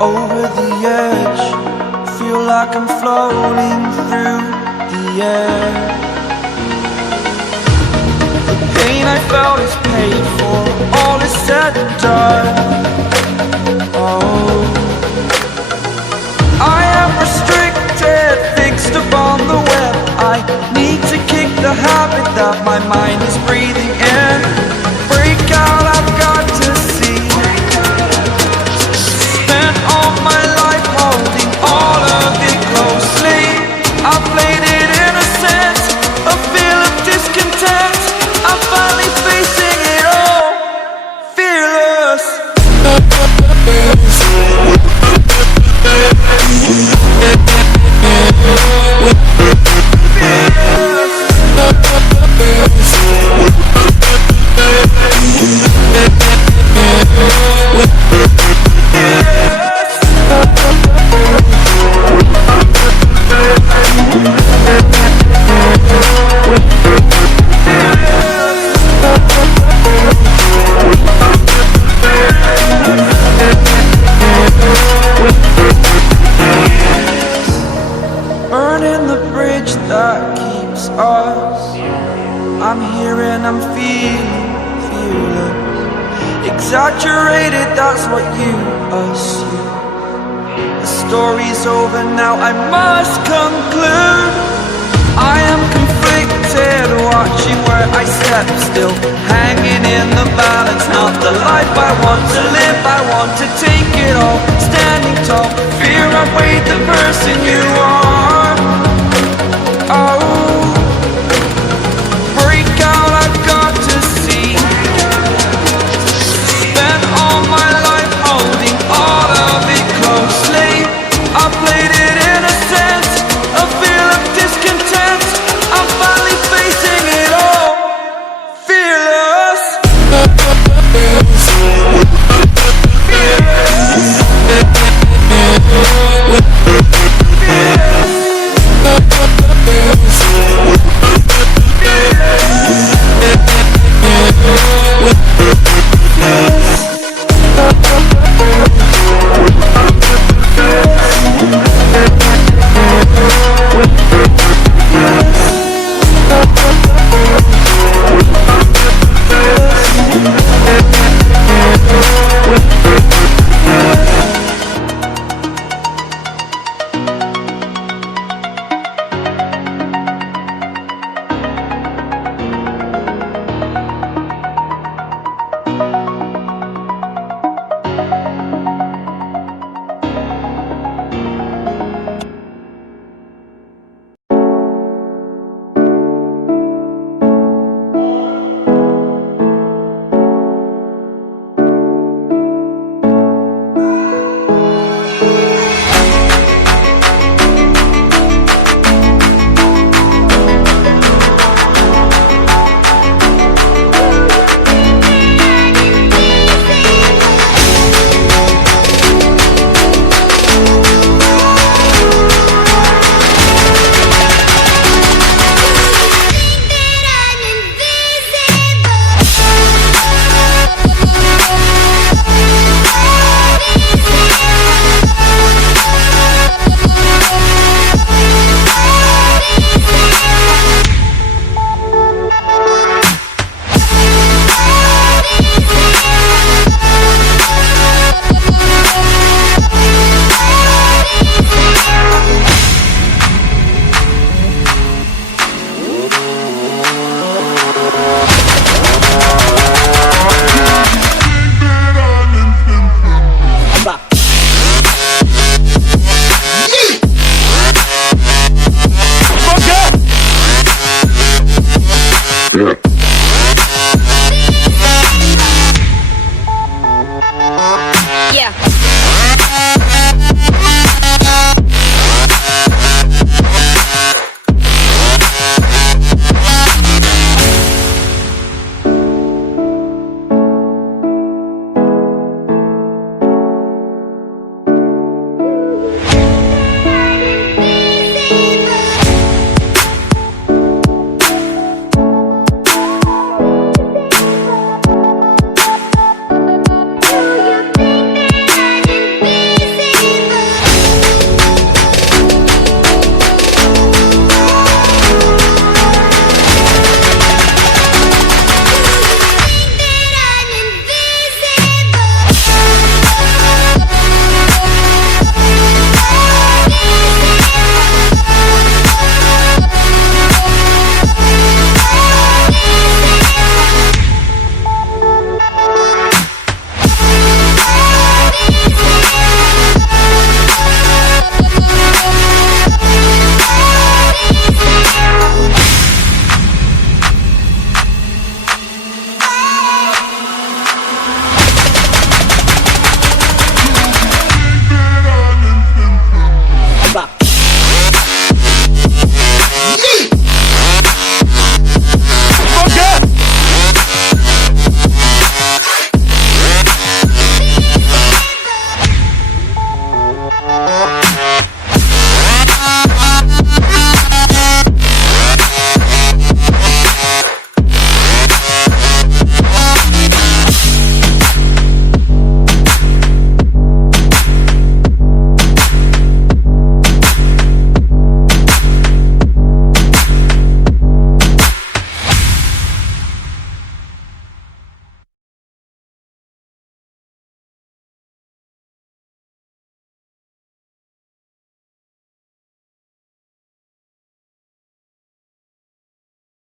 Over the edge, feel like I'm floating through the air. The pain I felt is paid for, all is said and done. Oh, I am restricted, fixed upon the web. I need to kick the habit that my mind is breathing in. Break out, I've got to see. Spent all my life holding all of it closely. I played it innocent, a feel of discontent. I'm finally facing it all, fearless. Burning the bridge that keeps us. I'm here and I'm feeling fearless. Exaggerated, that's what you assume. The story's over now, I must conclude. I am conflicted, watching where I step still, hanging in the balance. Not the life I want to live, I want to take it all. Standing tall, fear I weighed the person you are.